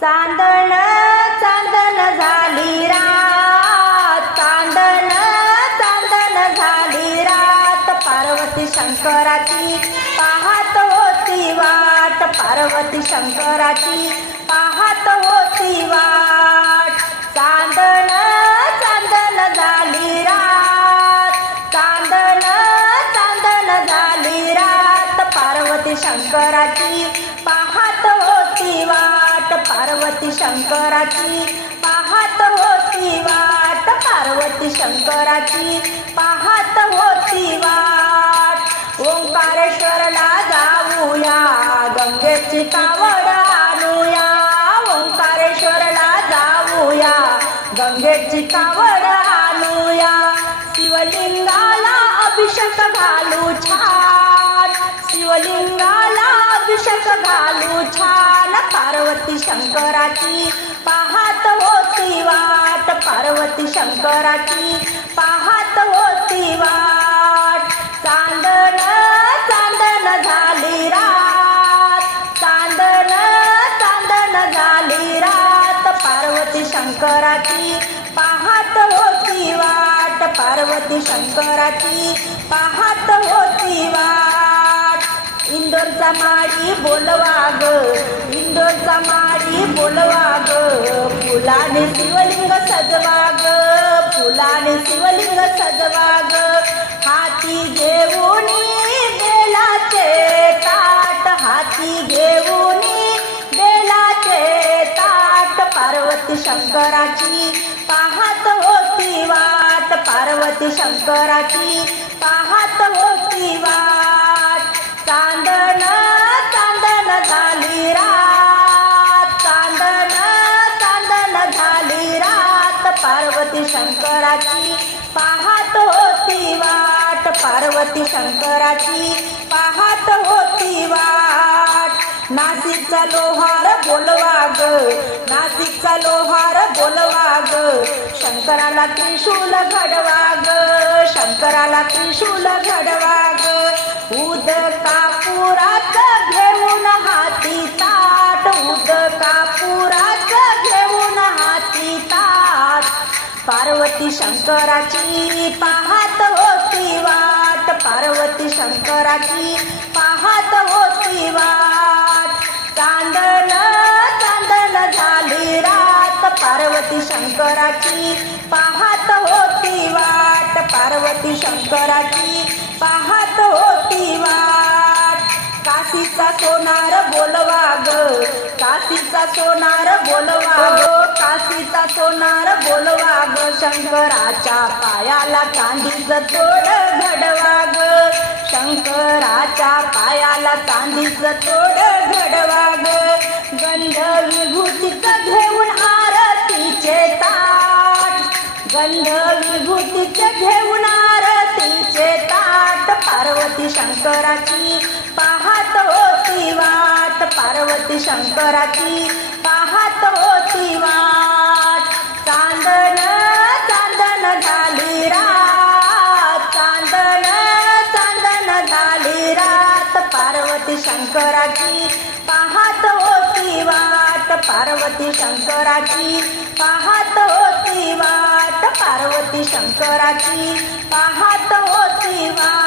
चांदण चांदण झाली रात. चांदण चांदण झाली रात. पार्वती शंकराची पाहत होती वाट. पार्वती शंकराची पाहत होती वाट. चांदण चांदण झाली रात. चांदण चांदण झाली रात. पार्वती शंकराची पार्वती शंकराची पाहत होती वाट. पार्वती शंकराची पाहत होती वाट. ओंकारेश्वरला जाऊया गंगेची कावड आणूया. ओंकारेश्वरला जाऊया गंगेची कावड आणूया. शिवलिंगाला अभिषेक घालू छान. शिवलिंगाला अभिषेक घालू छान. पार्वती शंकराची पाहत होती वाट. पार्वती शंकराची पाहत होती वाट. चांदण चांदण झाली रात. चांदण चांदण झाली रात. पार्वती शंकराची पाहत होती वाट. पार्वती शंकराची पाहत होती वाट. इंदोरचा माळी बोलवा ग इंदोरचा माळी बोलवा ग. फुलाने शिवलिंग सजवा ग फुलाने शिवलिंग सजवा ग. हाती घेऊन बेलाचे ताट हाती घेऊन बेलाचे ताट. पार्वती शंकराची पाहत होती वाट पार्वती शंकराची पा पार्वती शंकराची पाहत होती वाट. पार्वती शंकराची पाहत होती वाट. नाशिकचा लोहार बोलवा ग नाशिकचा लोहार बोलवा ग शंकराला त्रिशूल घडवा ग शंकराला त्रिशूल घडवा ग उद कापुरा पार्वती शंकराची पाहत होती वाट. पार्वती शंकराची पाहत होती वाट. चांदण चांदण झाली रात. पार्वती शंकराची पाहत होती वाट. पार्वती शंकराची पाहत होती वाट. काशीचा सोनार बोलवा ग. काशीचा सोनार बोलवा ग. काशीचा सोनार बोलवा ग शंकराच्या पायाला चांदीचं तोड घडवा ग. शंकराच्या पायाला चांदीचं तोड घडवा ग. गंध विभूतीचं घेऊन आरतीचे ताट. गंध विभूतीचे घेऊन आरतीचे ताट. पार्वती शंकराची पाहत होती वाट. पार्वती शंकराची पाहत होती वाट. शंकराची. पाहत होती वाट पार्वती शंकराची. पाहत होती वाट पार्वती शंकराची. पाहत होती वाट